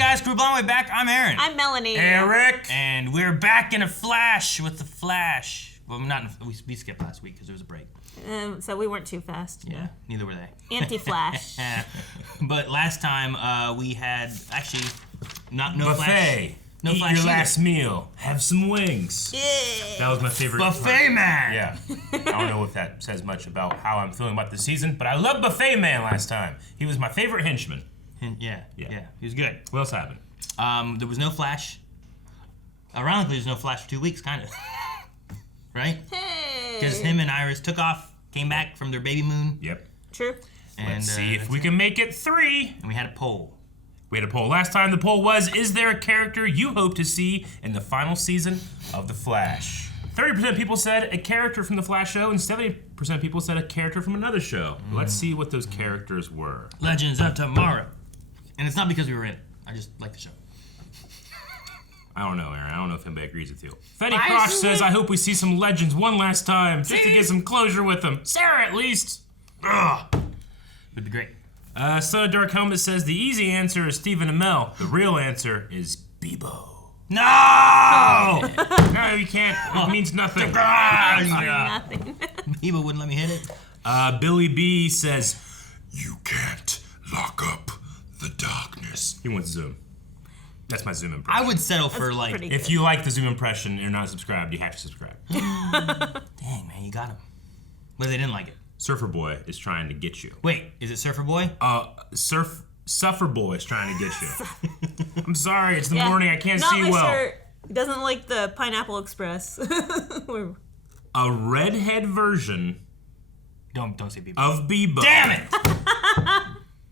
guys, Crew Blonde Way back. I'm Aaron. I'm Melanie. Eric. And we're back in a flash with the Flash. Well, we skipped last week because there was a break. So we weren't too fast. Yeah, neither were they. Anti-Flash. But last time we had actually no buffet. Flash. No Eat Flash your either. last meal. Have some wings. Yeah. That was my favorite Buffet part. Man. Yeah. I don't know if that says much about how I'm feeling about the season, but I loved Buffet Man last time. He was my favorite henchman. Yeah. He was good. What else happened? There was no Flash. Ironically, there's no Flash for 2 weeks, kind of. Right? Hey. Because him and Iris took off, came back from their baby moon. Yep. True. And, Let's see if we can make it 3. And we had a poll. We had a poll last time. The poll was, is there a character you hope to see in the final season of The Flash? 30% of people said a character from The Flash show, and 70% of people said a character from another show. Let's see what those characters were. Legends of Tomorrow. And it's not because we were in it. I just like the show. I don't know, Aaron. I don't know if anybody agrees with you. Fetty Cross says, I hope we see some Legends one last time, just to get some closure with them. Sarah, at least. Ugh. Would be great. Son of Dark Helmet says, the easy answer is Stephen Amell. The real answer is Bebo. No! No, you can't. It means nothing. Nothing. Bebo wouldn't let me hit it. Billy B says, you can't lock up the darkness. He wants Zoom. That's my Zoom impression. I would settle for like... pretty If you like the Zoom impression and you're not subscribed, you have to subscribe. Dang, man, you got him. But they didn't like it. Surfer Boy is trying to get you. Wait, is it Surfer Boy? Suffer Boy is trying to get you. I'm sorry, it's the morning, I can't Not see my well. shirt. He doesn't like the Pineapple Express. A redhead version Don't say Bebo. of Bebo. Damn it!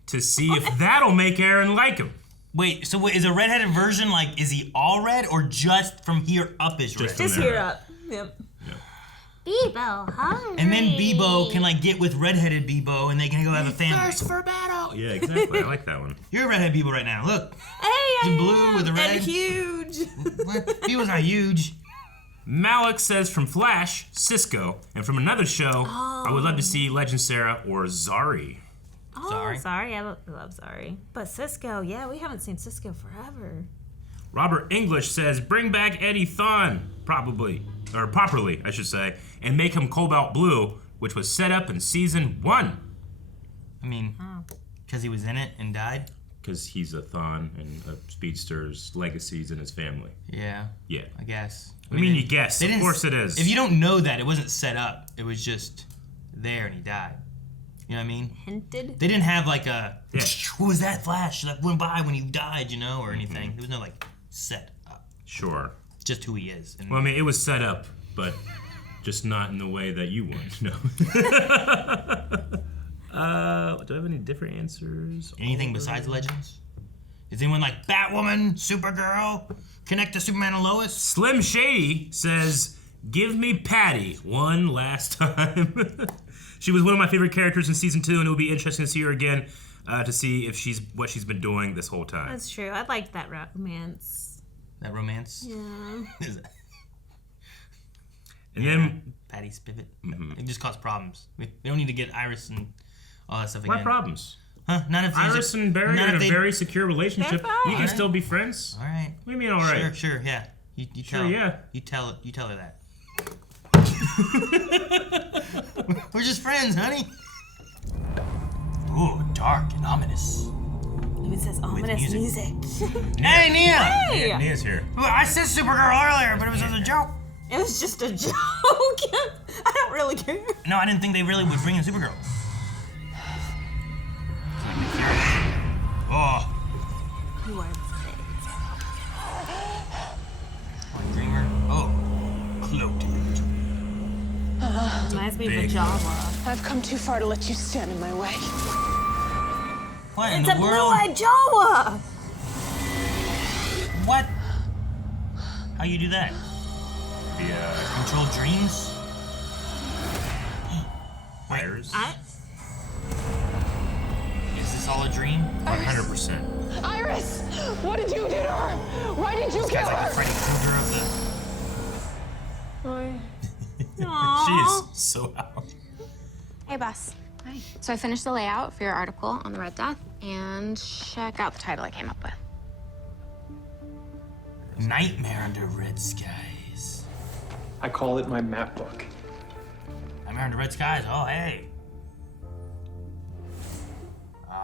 To see if that'll make Aaron like him. Wait, so is a redheaded version like, is he all red or just from here up is red? Just hear up. Yep. Bebo, hungry. And then Bebo can like get with redheaded Bebo and they can go have a family. Thirst for battle. Yeah, exactly. I like that one. You're a redhead Bebo right now, look. Hey, He's blue with the red. And huge. What? Bebo's not huge. Malik says from Flash, Cisco, and from another show, I would love to see Legend Sarah or Zari. Oh, sorry. I love Zari. But Cisco, yeah, we haven't seen Cisco forever. Robert English says, bring back Eddie Thawne, properly, I should say, and make him Cobalt Blue, which was set up in season 1. I mean, because he was in it and died? Because he's a Thawne and a Speedster's legacies in his family. Yeah. Yeah. I guess. I mean, you guess. Of course it is. If you don't know that, it wasn't set up. It was just there and he died. You know what I mean? Hinted. They didn't have like a, Yeah. who was that Flash that went by when he died, you know, or anything. There was no like set up. Sure. Just who he is. And Well, I mean, it was set up, but just not in the way that you want. No. Do I have any different answers? anything besides Legends? Is anyone like Batwoman, Supergirl, connect to Superman and Lois? Slim Shady says, give me Patty one last time. She was one of my favorite characters in season 2, and it would be interesting to see her again to see if what she's been doing this whole time. That's true. I like that romance. That romance? Yeah. Is that And then, Patty Spivot? It just caused problems. We don't need to get Iris and all that stuff again. what problems? Huh? Not if Iris and Barry not are in if a they- very secure relationship. They're You can fine. still be friends. All right. What do you mean, all right? Sure, yeah. You Sure, tell. yeah. You tell her that. We're just friends, honey. Ooh, dark and ominous. Even says ominous music. Hey, Nia! Hey! Nia's here. Well, I said Supergirl earlier, but it was as a joke. It was just a joke. I don't really care. No, I didn't think they really would bring in Supergirl. Oh, You are like Dreamer. Oh, cloaked. reminds me of a big. Jawa. I've come too far to let you stand in my way. What in It's the a world? blue-eyed Jawa! What? How you do that? Yeah. Control dreams? Iris. Is this all a dream? 100%. Iris! What did you do to her? Why did you This kill guy's like her? the Freddy Krueger of the... She is so out. Hey, boss. Hi. So I finished the layout for your article on the Red Death, and check out the title I came up with. Nightmare Under Red Skies. I call it my map book. Nightmare Under Red Skies. Oh, hey.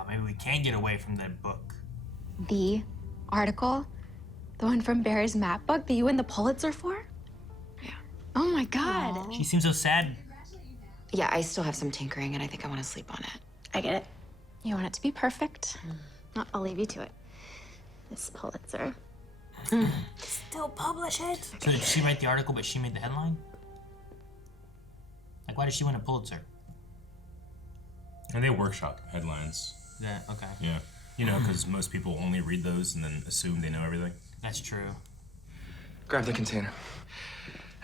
Maybe we can't get away from that book. The article? The one from Barry's map book that you win the Pulitzer for? Yeah. Oh my God. Aww. She seems so sad. Yeah, I still have some tinkering, and I think I want to sleep on it. I get it. You want it to be perfect. I'll leave you to it. This Pulitzer. Still publish it. So did she write the article, but she made the headline? Like, why did she win a Pulitzer? And they workshop headlines. Yeah, okay. Yeah. You know, because most people only read those and then assume they know everything. That's true. Grab the container.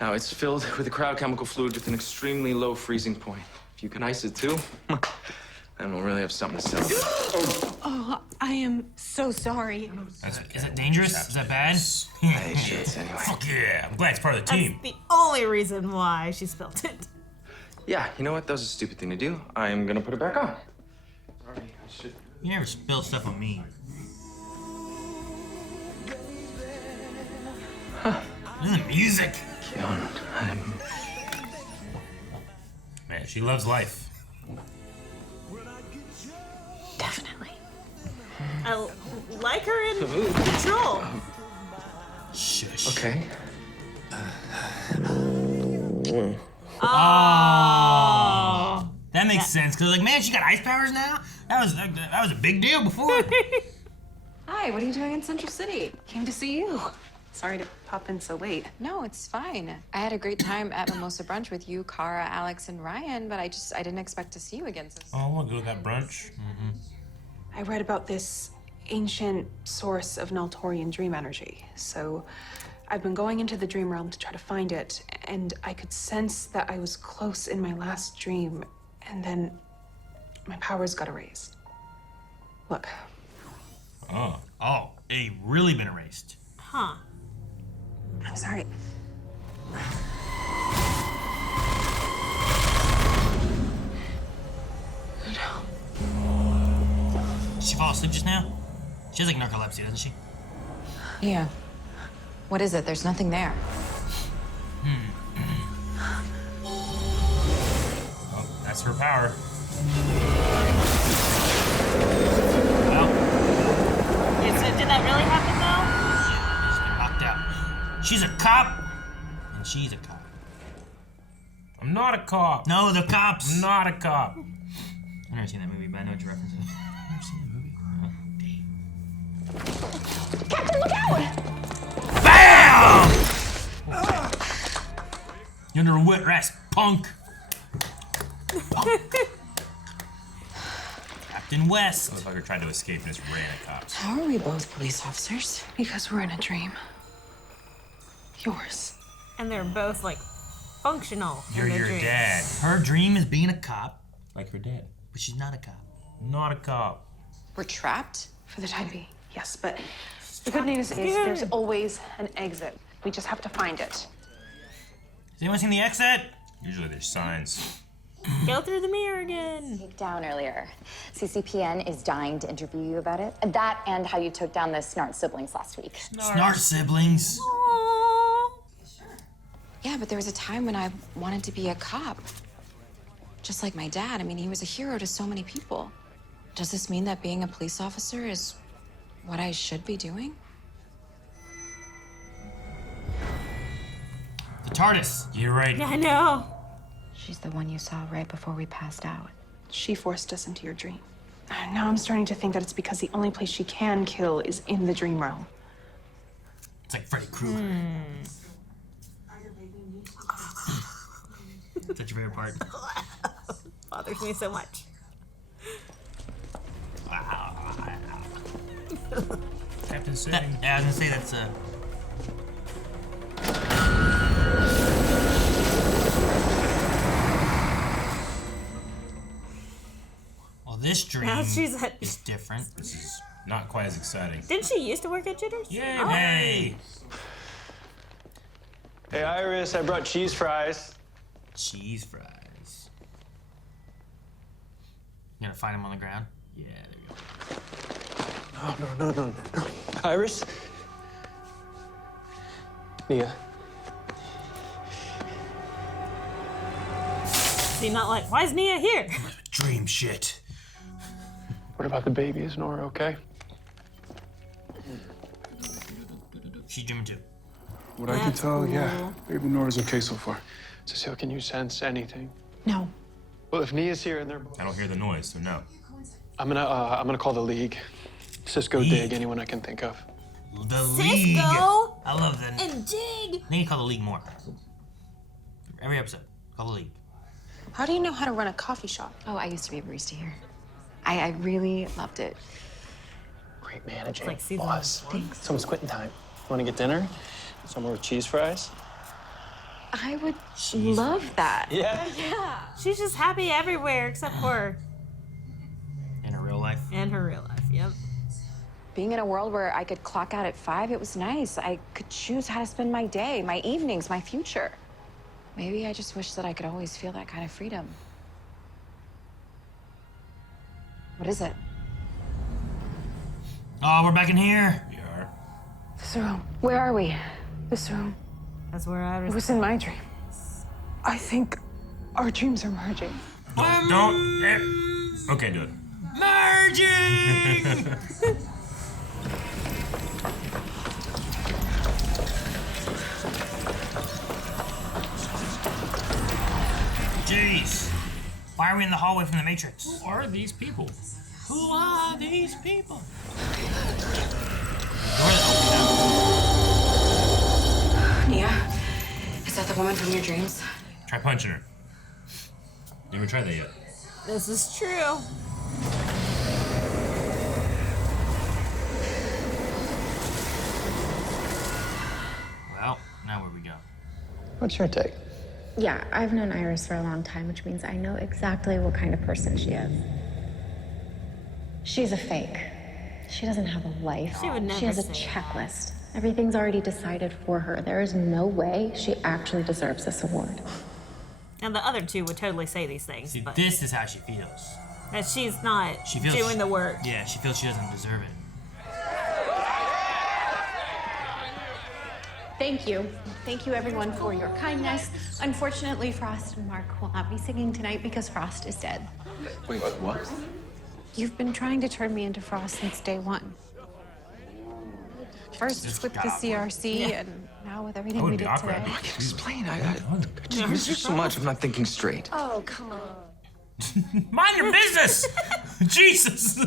Now, it's filled with a crowd chemical fluid with an extremely low freezing point. If you can ice it too, then we'll really have something to sell. Oh, I am so sorry. Is it dangerous? Is that bad? Hey, shit, anyway. Fuck yeah. I'm glad it's part of the That's team. the only reason why she spilled it. Yeah, you know what? That was a stupid thing to do. I'm gonna put it back on. Sorry, I should. You never spill stuff on me. Listen to the music. Man, she loves life. Definitely. I like her in control. Shush. Okay. Oh. That makes sense, because like, man, she got ice powers now? That was a big deal before. Hi, what are you doing in Central City? Came to see you. Sorry to pop in so late. No, it's fine. I had a great time at Mimosa Brunch with you, Kara, Alex, and Ryan, but I didn't expect to see you again so soon. Oh, we'll go to that brunch. I read about this ancient source of Naltorian dream energy. So I've been going into the dream realm to try to find it, and I could sense that I was close in my last dream, and then my powers got erased. Look, Oh, it really been erased. Huh. I'm sorry. Did she fall asleep just now? She has like narcolepsy, doesn't she? Yeah. What is it? There's nothing there. Oh, that's her power. Well, Wait, so did that really happen though? she's been knocked out. She's a cop, and she's a cop. I'm not a cop. No, the cops. I'm not a cop. I've never seen that movie, but I know what you're referencing. I've never seen the movie. Captain, look out! BAM! You're under a wet ass punk. Captain West. Motherfucker tried to escape and just ran at cops. How are we both police officers? Because we're in a dream. Yours. And they're both like functional. You're in their your dreams. dad. Her dream is being a cop, Like her dad. but she's not a cop. Not a cop. We're trapped? For the time being, yes, but the good news is there's always an exit. We just have to find it. Has anyone seen the exit? Usually there's signs. Go through the mirror again. Take down earlier. CCPN is dying to interview you about it. That and how you took down the Snart siblings last week. Snart siblings. Aww. Yeah, but there was a time when I wanted to be a cop. Just like my dad. I mean, he was a hero to so many people. Does this mean that being a police officer is what I should be doing? The TARDIS. You're right. Yeah, I know. She's the one you saw right before we passed out. She forced us into your dream. Now I'm starting to think that it's because the only place she can kill is in the dream realm. It's like Freddy Krueger. That's your favorite part. Bothers me so much. Captain Sitting. Yeah, I was gonna say that's Well, this dream Now she's at. is different. This is not quite as exciting. Didn't she used to work at Jitters? Yay, Oh. hey! Hey, Iris, I brought cheese fries. Cheese fries. You gonna find him on the ground? Yeah, there you go. No. Iris? Nia. See, not like, why is Nia here? Dream shit. What about the baby? Is Nora okay? She's dreaming too. What I can tell, yeah. Baby Nora's okay so far. Cecile, can you sense anything? No. Well, if Nia's here and they're... I don't hear the noise, so no. I'm gonna call the League. Cisco, Dig, anyone I can think of. The League. Cisco I love that. and Dig. They need to call the League more. Every episode, call the League. How do you know how to run a coffee shop? Oh, I used to be a barista here. I really loved it. Great managing. It's like season Boss. one. It's almost quitting time. Want to get dinner? Somewhere with cheese fries? I would love that. Yeah. She's just happy everywhere except for In her real life. in her real life. Yep. Being in a world where I could clock out at 5, it was nice. I could choose how to spend my day, my evenings, my future. Maybe I just wish that I could always feel that kind of freedom. What is it? Oh, we're back in here. We are. This room. Where are we? This room. That's where I It was. was in my dream. I think our dreams are merging. Don't. Okay, do it. Merging! Jeez. Why are we in the hallway from the Matrix? Who are these people? Who are these people? Nia, is that the woman from your dreams? Try punching her. You haven't tried that yet. This is true. Well, now where we go? What's your take? Yeah, I've known Iris for a long time, which means I know exactly what kind of person she is. She's a fake. She doesn't have a life. She would never She has a say checklist. Everything's already decided for her. There is no way she actually deserves this award. And the other two would totally say these things, See, but this is how she feels. that she's not She feels doing the work. Yeah, she feels she doesn't deserve it. Thank you. Thank you, everyone, for your kindness. Unfortunately, Frost and Mark will not be singing tonight because Frost is dead. Wait, what? You've been trying to turn me into Frost since day one. First with the CRC, and now with everything we would be did awkward. today. I can explain. I just miss you so much. I'm not thinking straight. Oh, come on. Mind your business! Jesus!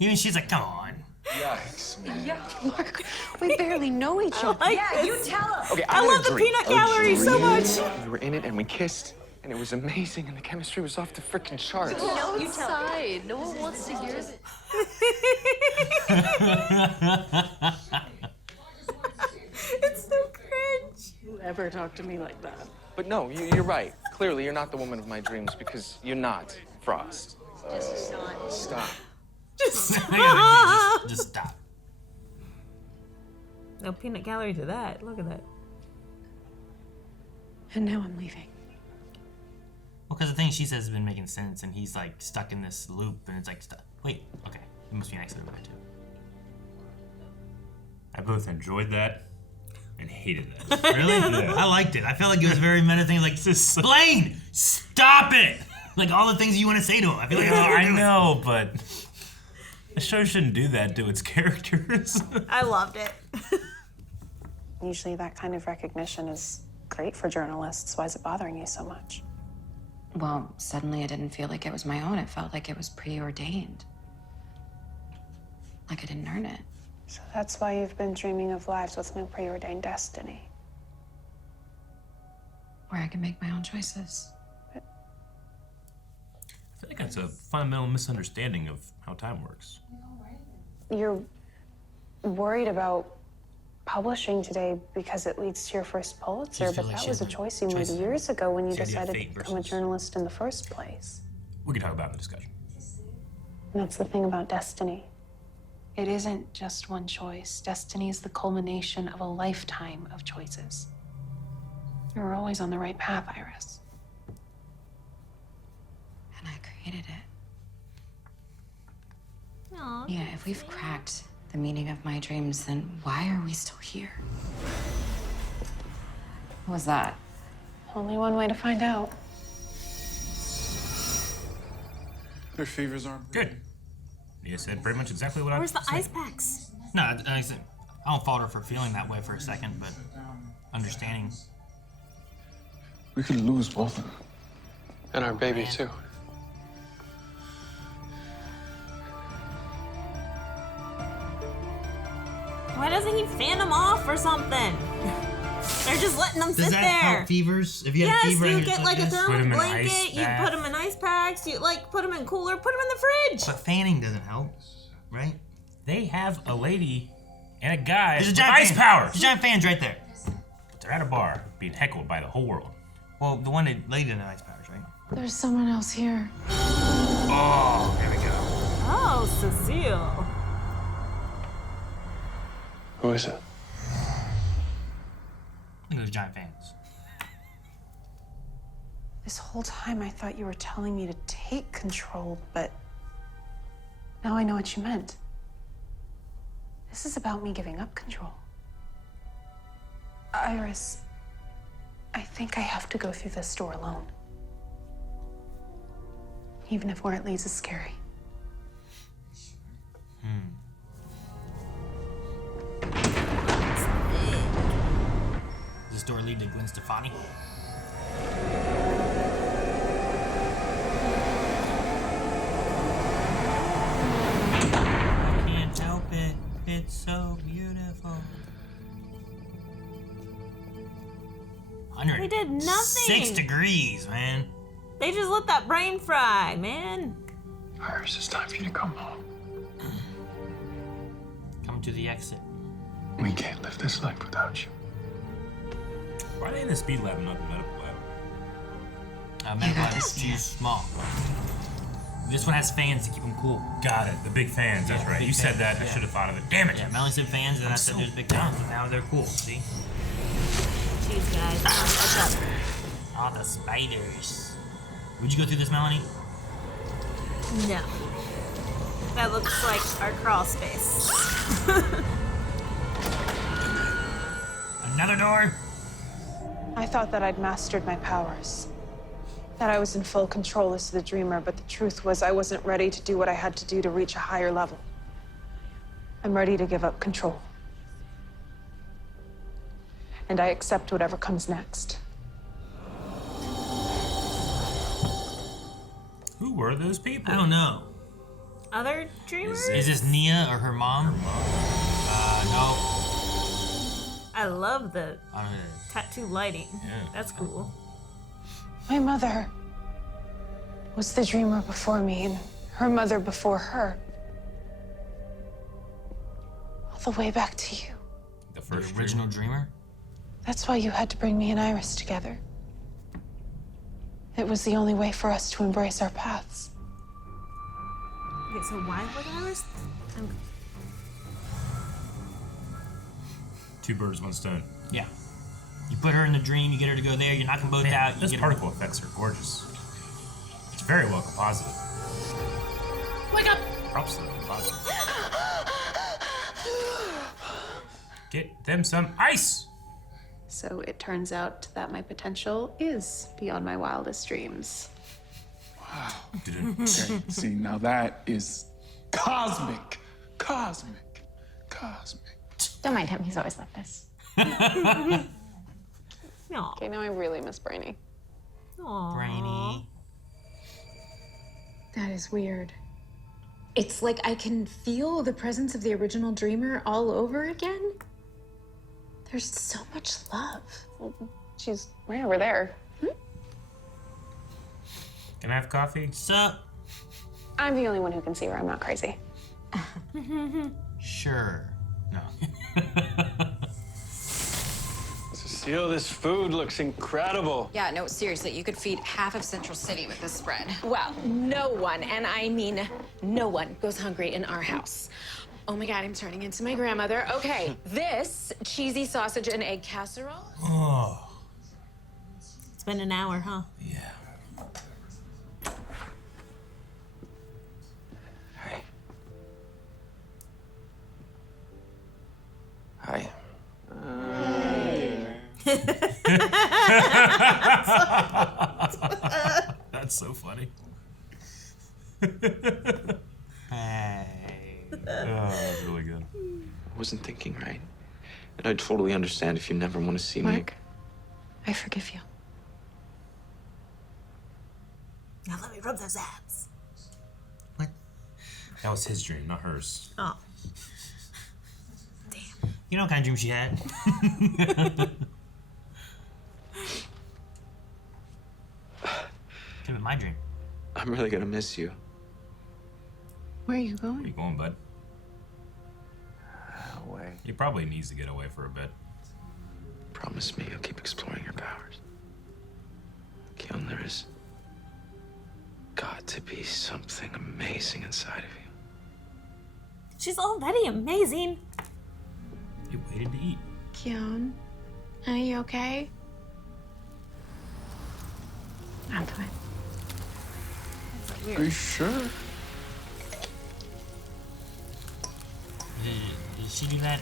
Even she's like, come on. Yikes, man. Yeah, Mark, we barely know each other. You tell him. Okay, I had love a the dream. peanut A gallery so dream. much. We were in it and we kissed, and it was amazing, and the chemistry was off the frickin' charts. No, you tell. No one wants to hear it. It's so cringe. You ever talk to me like that? But no, you're right. Clearly, you're not the woman of my dreams because you're not Frost. Stop. Just stop. No peanut gallery to that. Look at that. And now I'm leaving. Well, because the thing she says has been making sense, and he's like stuck in this loop, and it's like, wait, okay, it must be an accident too. I both enjoyed that and hated that. Really? Yeah. I liked it. I felt like it was very menacing. Like, Blaine, stop it! Like all the things you want to say to him. I feel like I know, but the show shouldn't do that to its characters. I loved it. Usually that kind of recognition is great for journalists. Why is it bothering you so much? Well, suddenly I didn't feel like it was my own. It felt like it was preordained. Like I didn't earn it. So that's why you've been dreaming of lives with no preordained destiny. Where I can make my own choices. I feel like that's a fundamental misunderstanding of how time works. You're worried about publishing today because it leads to your first Pulitzer, She's but like that she was a has choice you made choices. years ago when you It's the idea of decided fate to become a versus- journalist in the first place. We can talk about it in the discussion. And that's the thing about destiny. It isn't just one choice. Destiny is the culmination of a lifetime of choices. You're always on the right path, Iris. And I created it. Aw. Yeah, if we've cracked the meaning of my dreams, then why are we still here? What was that? Only one way to find out. Their fevers aren't Good. You said pretty much exactly what I Where's the said. ice packs? No, I don't fault her for feeling that way for a second, but understanding. We could lose both of them. And our baby, too. Why doesn't he fan them off or something? They're just letting them Does sit that there. help fevers? If you had Yes, a fever, you and get like a Put 'em thermal in blanket, ice you bath. put them in ice packs, you like put them in cooler, put them in the fridge. But fanning doesn't help, right? They have a lady and a guy There's a with giant ice fan. powers. There's giant fans right there. They're at a bar being heckled by the whole world. Well, the one that lady didn't have ice powers, right? There's someone else here. Oh, there we go. Oh, Cecile. Who is it? Look at those giant fans. This whole time I thought you were telling me to take control, but now I know what you meant. This is about me giving up control. Iris, I think I have to go through this door alone. Even if where it leads is scary. Does this door lead to Gwen Stefani? I can't help it. It's so beautiful. They did nothing. 6 degrees, man. They just let that brain fry, man. Iris, it's time for you to come home. Come to the exit. We can't live this life without you. Why are they in the speed lab and not the medical lab? Medical lab is too small. This one has fans to keep them cool. Got it. The big fans. That's right. big You said fans, that. I yeah. should have thought of it. Damn it. Yeah, Melanie said fans, and I said there's big fans. Now they're cool. See? Jeez, guys. What's up? All the spiders. Would you go through this, Melanie? No. That looks like our crawl space. Another door? I thought that I'd mastered my powers. That I was in full control as the dreamer, but the truth was I wasn't ready to do what I had to do to reach a higher level. I'm ready to give up control. And I accept whatever comes next. Who were those people? I don't know. Other dreamers? Is this Nia or her mom? No. I love the I don't know. tattoo lighting. Yeah. That's cool. My mother was the dreamer before me, and her mother before her. All the way back to you. The first original dreamer? That's why you had to bring me and Iris together. It was the only way for us to embrace our paths. Okay, so why would Iris? Two birds, one stone. Yeah. You put her in the dream, you get her to go there, you knock them both out. You Those get particle effects are gorgeous. It's very well composited. Wake up! Props to the compositing. Get them some ice! So it turns out that my potential is beyond my wildest dreams. Okay, see, now that is cosmic. Cosmic. Cosmic. Don't mind him, he's always like this. No. Okay, now I really miss Brainy. Brainy. That is weird. It's like I can feel the presence of the original dreamer all over again. There's so much love. She's right over there. Can I have coffee? Sup? I'm the only one who can see her. I'm not crazy. Sure. No. Cecile, this food looks incredible. Yeah, no, seriously, you could feed half of Central City with this spread. Well, no one, and I mean no one, goes hungry in our house. Oh my God, I'm turning into my grandmother. Okay, this cheesy sausage and egg casserole. Oh. It's been an hour, huh? Yeah. Hi. That's so funny. Hey. Oh, that's really good. I wasn't thinking right. And I totally understand if you never want to see me. Mark, I forgive you. Now let me rub those abs. That was his dream, not hers. Oh. You know what kind of dream she had? Could be my dream. I'm really gonna miss you. Where are you Where going? you going, bud? Away. He probably needs to get away for a bit. Promise me you'll keep exploring your powers. Keon, there is got to be something amazing inside of you. She's already amazing. You waited to eat. Keon, are you okay? I'm fine. Are you sure? Did she do that?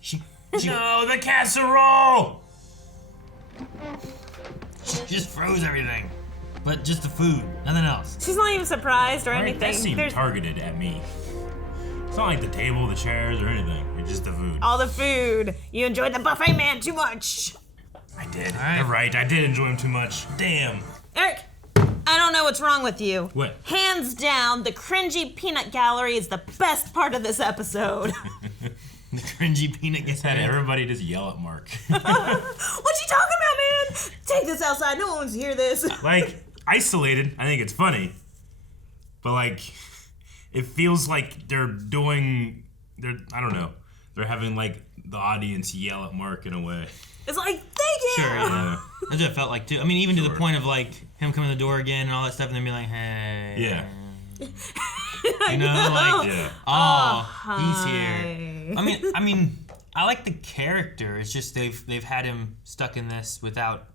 she No, the casserole! just froze everything. But just the food, nothing else. She's not even surprised or Right, anything. that seemed targeted at me. It's not like the table, the chairs, or anything. It's just the food. All the food. You enjoyed the buffet man too much. I did. All right. You're right. I did enjoy him too much. Damn. Eric, I don't know what's wrong with you. What? Hands down, the cringy peanut gallery is the best part of this episode. The cringy peanut gets Had everybody just yell at Mark. What you talking about, man? Take this outside. No one wants to hear this. Like, isolated, I think it's funny. But, like, it feels like I don't know. They're having, like, the audience yell at Mark in a way. It's like, thank you. Sure, yeah. That's what it felt like, too. I mean, even to the point of, like, him coming to the door again and all that stuff, and then being like, hey. Yeah. You know, like, Yeah. oh, he's here. I mean, I like the character. It's just they've had him stuck in this without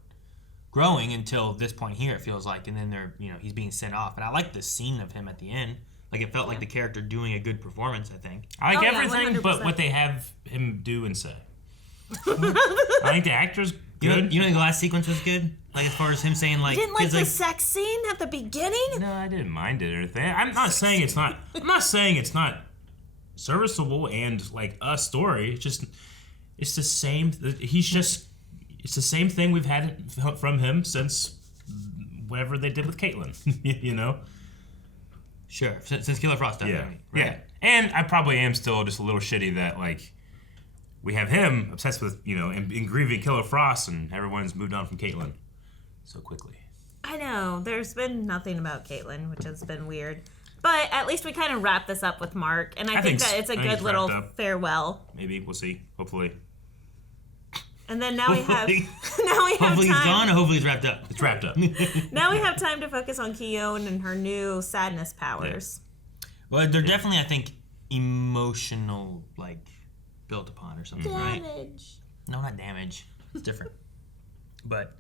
growing until this point here. It feels like, and then he's being sent off. And I like the scene of him at the end. Like it felt like the character doing a good performance. I think. I like everything, 100%. but what they have him do and say. I think the actor's good. You know, the last sequence was good. Like as far as him saying like, You didn't like the like, sex scene at the beginning? No, I didn't mind it or anything. I'm not saying it's not. I'm not saying it's not serviceable and like a story. It's the same. It's the same thing we've had from him since whatever they did with Caitlyn. You know. Sure. Since Killer Frost died. Yeah. Right? Yeah. And I probably am still just a little shitty that like we have him obsessed with and grieving Killer Frost, and everyone's moved on from Caitlyn so quickly. I know. There's been nothing about Caitlyn, which has been weird. But at least we kind of wrap this up with Mark, and I think that it's a good little farewell. Maybe we'll see. Hopefully. And then now we have Hopefully time. he's gone, or hopefully he's wrapped up. It's wrapped up. Now we have time to focus on Keon and her new sadness powers. Yeah. Well, they're definitely, I think, emotional, like built upon or something, right? Damage. No, not damage. It's different. But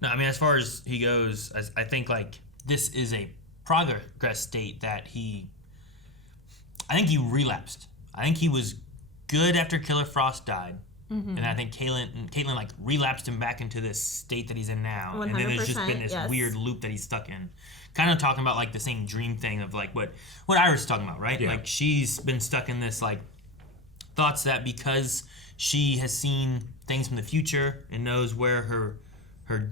no, I mean, as far as he goes, I think like this is a progress state that I think he relapsed. I think he was good after Killer Frost died. Mm-hmm. And I think Caitlyn like relapsed him back into this state that he's in now. 100%, and then there's just been this weird loop that he's stuck in. Kind of talking about like the same dream thing of like what Iris is talking about, right? Yeah. Like she's been stuck in this like thoughts that because she has seen things from the future and knows where her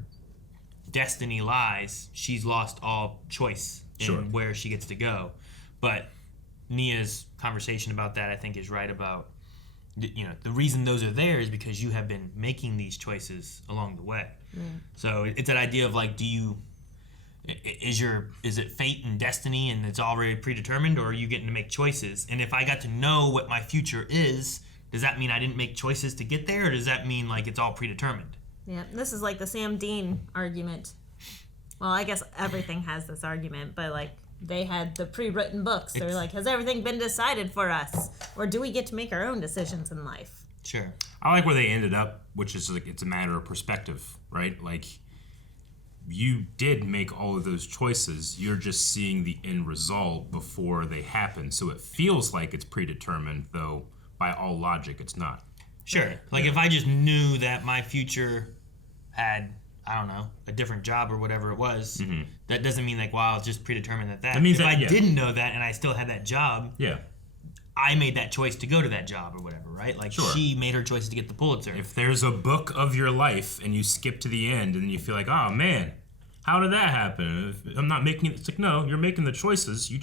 destiny lies, she's lost all choice in where she gets to go. But Nia's conversation about that, I think, is right about the reason those are there is because you have been making these choices along the way. So it's that idea of like, is it fate and destiny and it's already predetermined, or are you getting to make choices? And if I got to know what my future is, does that mean I didn't make choices to get there, or does that mean like it's all predetermined? Yeah, this is like the Sam Dean argument. Well, I guess everything has this argument, but like they had the pre-written books. They're like, has everything been decided for us? Or do we get to make our own decisions in life? Sure. I like where they ended up, which is like it's a matter of perspective, right? Like you did make all of those choices. You're just seeing the end result before they happen. So it feels like it's predetermined, though by all logic it's not. Sure. Like if I just knew that my future had, I don't know, a different job or whatever it was, that doesn't mean like, wow, it's just predetermined that means if that, I didn't know that and I still had that job, yeah, I made that choice to go to that job or whatever, right? Like she made her choice to get the Pulitzer. If there's a book of your life and you skip to the end and you feel like, oh man, how did that happen? If I'm not making it. It's like, no, you're making the choices. You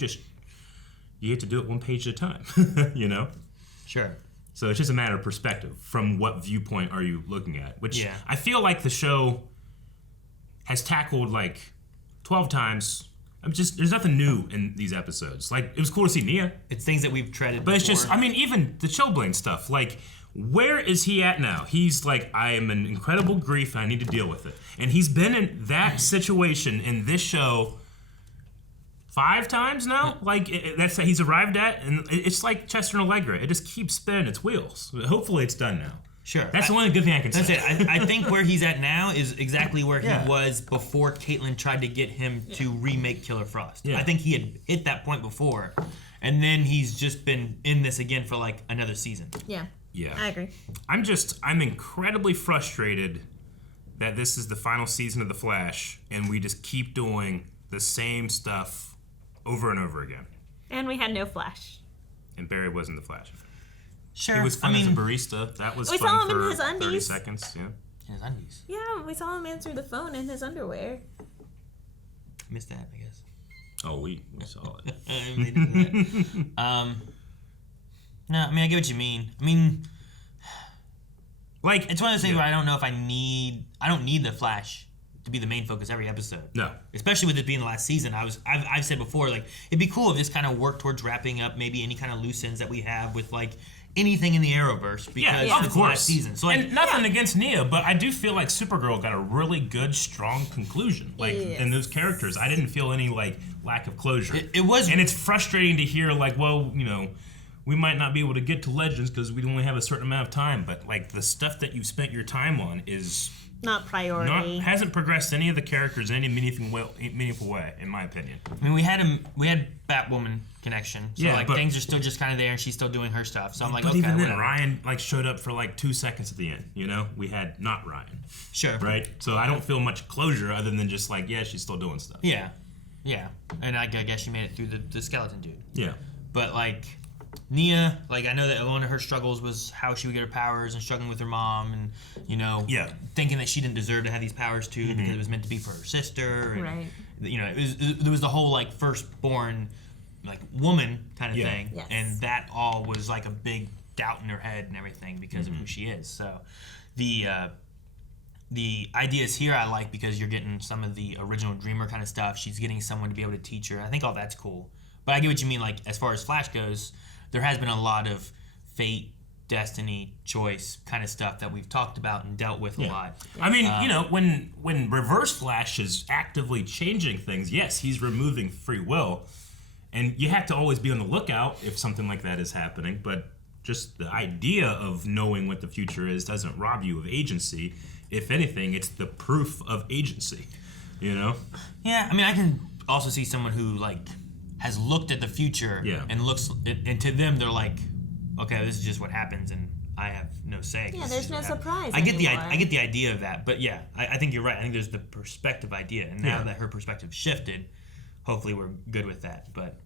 have to do it one page at a time, you know? Sure. So it's just a matter of perspective. From what viewpoint are you looking at? Which I feel like the show has tackled like 12 times. There's nothing new in these episodes. Like, it was cool to see Nia. It's things that we've treaded But before. it's just, I mean, even the Chillblaine stuff, like, where is he at now? He's like, I am in incredible grief and I need to deal with it. And he's been in that situation in this show 5 times now. Like, that's that he's arrived at, and it's like Chester and Allegra. It just keeps spinning its wheels. Hopefully it's done now. Sure. That's the only good thing I can say. That's it. I think where he's at now is exactly where he was before Caitlin tried to get him to remake Killer Frost. Yeah. I think he had hit that point before, and then he's just been in this again for like another season. Yeah. Yeah. I agree. I'm incredibly frustrated that this is the final season of The Flash, and we just keep doing the same stuff over and over again. And we had no Flash. And Barry wasn't the Flash. Sure. He was fun as a barista. That was we fun saw him for in his 30 undies. seconds. Yeah. In his undies. Yeah, we saw him answer the phone in his underwear. Missed that, I guess. Oh, we saw it. They did that. No, I mean, I get what you mean. I mean, like, it's one of those things where I don't know if I don't need the Flash to be the main focus every episode. No. Especially with it being the last season. I've said before, like, it'd be cool if this kind of worked towards wrapping up maybe any kind of loose ends that we have with, like, anything in the Arrowverse, because of it's the course. last season. So, like, and nothing against Nia, but I do feel like Supergirl got a really good, strong conclusion. Like, in those characters, I didn't feel any, like, lack of closure. It was... And it's frustrating to hear, like, well, you know, we might not be able to get to Legends because we only have a certain amount of time, but, like, the stuff that you've spent your time on is... Not priority. Hasn't progressed any of the characters in any meaningful way, in my opinion. I mean, we had Batwoman connection, so like things are still just kind of there, and she's still doing her stuff. So I'm like, but okay, even then, whatever. Ryan like showed up for like 2 seconds at the end. You know, we had not Ryan. Sure. Right. So I don't feel much closure other than just like, yeah, she's still doing stuff. Yeah, and I guess she made it through the skeleton dude. Yeah. But like Nia, like I know that one of her struggles was how she would get her powers and struggling with her mom, and you know, thinking that she didn't deserve to have these powers too because it was meant to be for her sister. And, right. You know, there was the whole like firstborn like woman kind of thing, and that all was like a big doubt in her head and everything because of who she is. So the ideas here I like because you're getting some of the original Dreamer kind of stuff. She's getting someone to be able to teach her. I think all that's cool. But I get what you mean. Like as far as Flash goes, there has been a lot of fate, destiny, choice kind of stuff that we've talked about and dealt with a lot. I mean, you know, when Reverse Flash is actively changing things, yes, he's removing free will. And you have to always be on the lookout if something like that is happening. But just the idea of knowing what the future is doesn't rob you of agency. If anything, it's the proof of agency, you know? Yeah, I mean, I can also see someone who, like, has looked at the future and looks, and to them, they're like, okay, this is just what happens, and I have no say. Yeah, there's no surprise I get anymore. the idea of that, but yeah, I think you're right. I think there's the perspective idea, and now that her perspective shifted, hopefully we're good with that, but...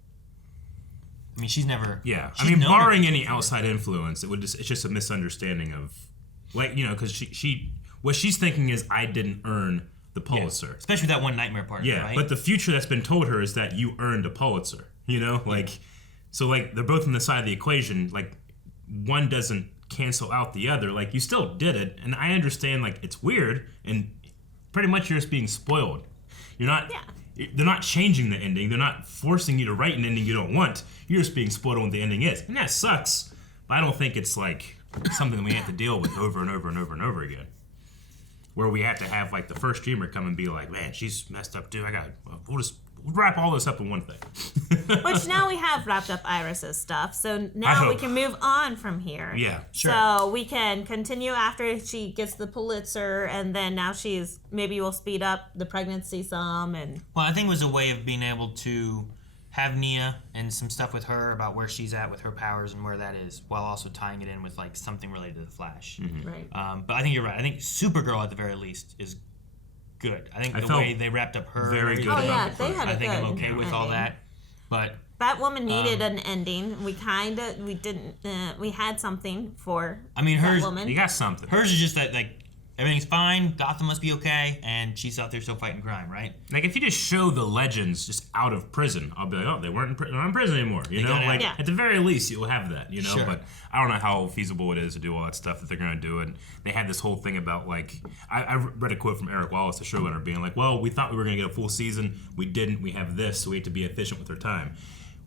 I mean, she's never... Yeah, I mean, barring any outside influence, it's just a misunderstanding of, like, you know, because what she's thinking is, I didn't earn the Pulitzer. Yeah. Especially that one nightmare part, right? But the future that's been told her is that you earned a Pulitzer, you know? Like, so, like, they're both on the side of the equation. Like, one doesn't cancel out the other. Like, you still did it, and I understand, like, it's weird, and pretty much you're just being spoiled. You're not... Yeah. They're not changing the ending. They're not forcing you to write an ending you don't want. You're just being spoiled on what the ending is. And that sucks. But I don't think it's like something that we have to deal with over and over and over and over again. Where we have to have like the first Dreamer come and be like, man, she's messed up too. We'll wrap all this up in one thing. Which now we have wrapped up Iris's stuff, so now we can move on from here. Yeah, sure. So we can continue after she gets the Pulitzer, and then now maybe we'll speed up the pregnancy some. And well, I think it was a way of being able to have Nia and some stuff with her about where she's at with her powers and where that is, while also tying it in with like something related to the Flash. Right. But I think you're right. I think Supergirl at the very least is good. I think the way they wrapped up her very good. Oh yeah, they had I think I'm okay with all that. But Batwoman needed an ending. We had something for. I mean, hers. Batwoman. You got something. Hers is just that like everything's fine. Gotham must be okay, and she's out there still fighting crime, right? Like if you just show the legends just out of prison, I'll be like, oh, they're not in prison anymore. You know, like at the very least you'll have that. You know, Sure. But I don't know how feasible it is to do all that stuff that they're gonna do. And they had this whole thing about like I read a quote from Eric Wallace, the showrunner, being like, well, we thought we were gonna get a full season, we didn't. We have this, so we have to be efficient with our time.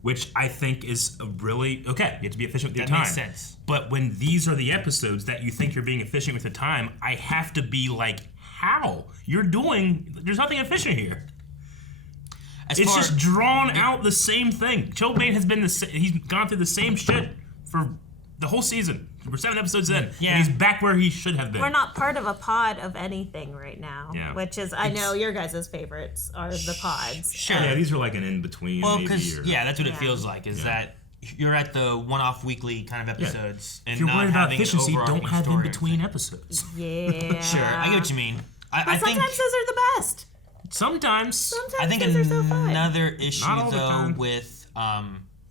Which I think is really okay. You have to be efficient with your time. That makes sense. But when these are the episodes that you think you're being efficient with the time, I have to be like, how? There's nothing efficient here. It's just drawn out the same thing. Chillblaine has been he's gone through the same shit for the whole season. We're 7 episodes in. Yeah. And he's back where he should have been. We're not part of a pod of anything right now. Yeah. Which is, I know your guys' favorites are the pods. Sure. Yeah, these are like an in-between. Well, because that's what it feels like. Is that you're at the one-off weekly kind of episodes, and if you're not worried about having efficiency, an don't have story. in-between episodes. Yeah. Sure, I get what you mean. But I think sometimes those are the best. Sometimes I think those are so fun. another issue Not all the though time. with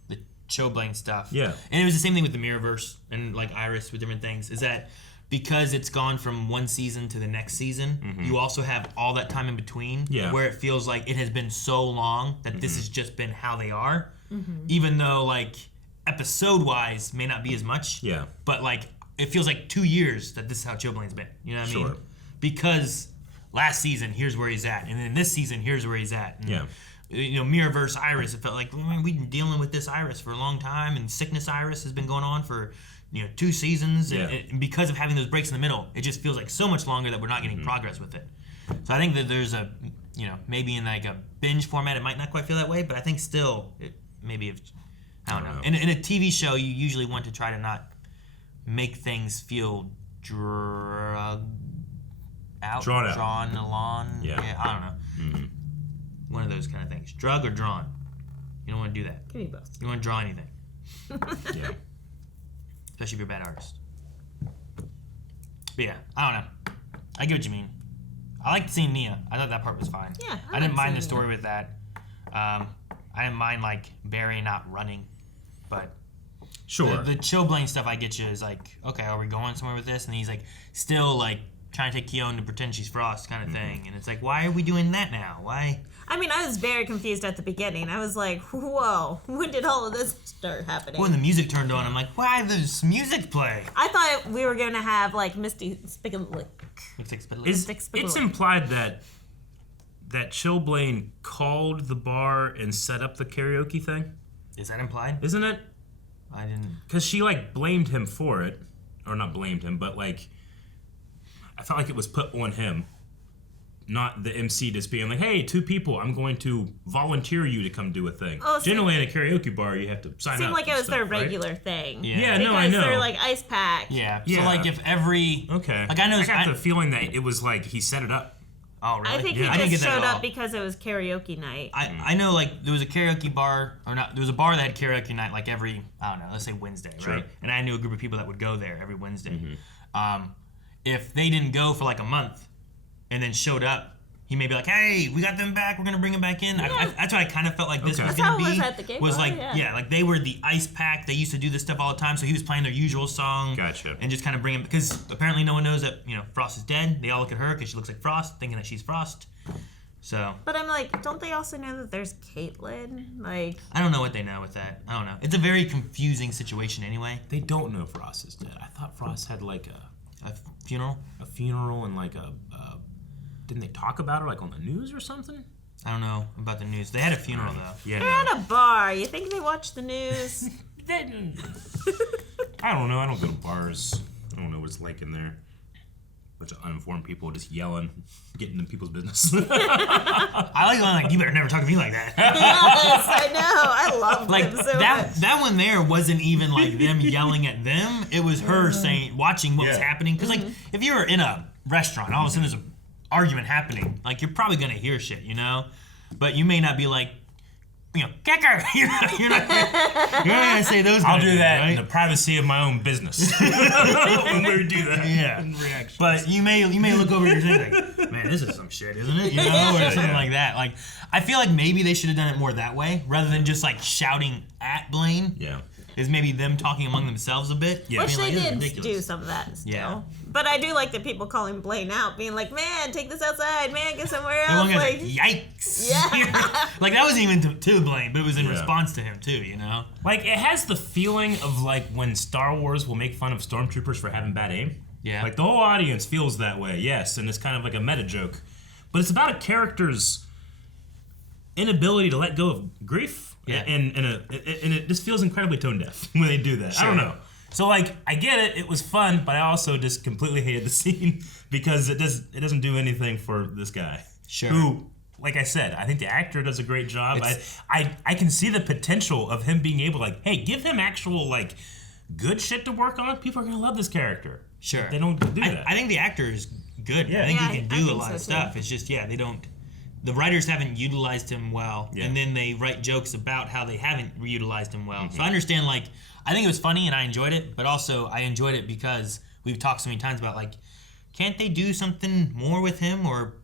the Chillblaine stuff. Yeah. And it was the same thing with the Mirrorverse and like Iris with different things. Is that because it's gone from one season to the next season, you also have all that time in between where it feels like it has been so long that this has just been how they are. Even though like episode wise may not be as much. Yeah. But like it feels like 2 years that this is how Chillblaine's been. You know what I mean? Because last season, here's where he's at, and then this season, here's where he's at. And, you know, Mirrorverse Iris, it felt like we've been dealing with this Iris for a long time, and Sickness Iris has been going on for 2 seasons, and because of having those breaks in the middle, it just feels like so much longer that we're not getting progress with it. So I think that there's a, maybe in like a binge format, it might not quite feel that way, but I think still, I don't know. In a TV show, you usually want to try to not make things feel drawn along. Yeah. I don't know. One of those kind of things. Drug or drawn. You don't want to do that. Give me both. You want to draw anything. Yeah. Especially if you're a bad artist. But yeah, I don't know. I get what you mean. I liked seeing Nia. I thought that part was fine. Yeah, I didn't mind the story with that. I didn't mind like Barry not running, but sure. The Chillblaine stuff I get you is like, okay, are we going somewhere with this? And he's like still like trying to take Keone to pretend she's Frost kind of thing. And it's like, why are we doing that now? Why? I mean, I was very confused at the beginning. I was like, whoa, when did all of this start happening? When the music turned on, I'm like, why does music play? I thought we were going to have like Misty Spiggly. It's implied that Chillblaine called the bar and set up the karaoke thing. Is that implied? Isn't it? I didn't. Because she like blamed him for it, or not blamed him, but like I felt like it was put on him, not the MC just being like, "Hey, 2 people, I'm going to volunteer you to come do a thing." Oh, generally, in a karaoke bar, you have to sign up. Seemed like it was their right? regular thing. Yeah, no, I know. Because they're like ice pack. Yeah. So like if every like I know I got the feeling that it was like he set it up. Oh really? I think I he didn't just get that showed at up all. because it was karaoke night. I know like there was a karaoke bar or not there was a bar that had karaoke night like every I don't know, let's say Wednesday, right? And I knew a group of people that would go there every Wednesday. If they didn't go for like a month and then showed up, he may be like, "Hey, we got them back. We're gonna bring them back in." Yeah. That's what I kind of felt like this was That's gonna how be. it was at the gay bar, like yeah. like they were the ice pack. They used to do this stuff all the time, so he was playing their usual song. Gotcha. And just kind of bring him because apparently no one knows that Frost is dead. They all look at her because she looks like Frost, thinking that she's Frost. So. But I'm like, don't they also know that there's Caitlyn? Like. I don't know what they know with that. I don't know. It's a very confusing situation anyway. They don't know Frost is dead. I thought Frost had like a funeral. A funeral and like a. Didn't they talk about her like on the news or something? I don't know about the news. They had a funeral though. Yeah. They're at a bar. You think they watch the news? I don't know. I don't go to bars. I don't know what it's like in there. Bunch of uninformed people just yelling, getting in people's business. I like going like, you better never talk to me like that. Yes, I know. I love like them so that. much. That one there wasn't even like them yelling at them. It was her saying, watching what was happening. Because like, if you were in a restaurant, all of a sudden there's an argument happening. Like you're probably gonna hear shit, But you may not be like kicker. You're not gonna say those. I'll do that right? in the privacy of my own business. When we do that. Yeah. But you may look over your thing like, man, this is some shit, isn't it? Or something like that. Like, I feel like maybe they should have done it more that way rather than just like shouting at Blaine. Yeah. Is maybe them talking among themselves a bit. Yeah. Which they did do some of that still. Yeah. But I do like the people calling Blaine out, being like, man, take this outside, man, get somewhere else. Like, yikes. Yeah. Like, that wasn't even to Blaine, but it was in response to him, too, Like, it has the feeling of, like, when Star Wars will make fun of stormtroopers for having bad aim. Yeah. Like, the whole audience feels that way, yes, and it's kind of like a meta joke. But it's about a character's inability to let go of grief. Yeah. And it just feels incredibly tone deaf when they do that. Sure. I don't know. So, like, I get it. It was fun, but I also just completely hated the scene because it doesn't do anything for this guy. Sure. Who, like I said, I think the actor does a great job. I can see the potential of him being able to, like, hey, give him actual, like, good shit to work on. People are going to love this character. Sure. But they don't do that. I think the actor is good. Yeah. I think he can do a think lot so of too. stuff. It's just, they don't... The writers haven't utilized him well, and then they write jokes about how they haven't utilized him well. So I understand, like, I think it was funny and I enjoyed it, but also I enjoyed it because we've talked so many times about, like, can't they do something more with him or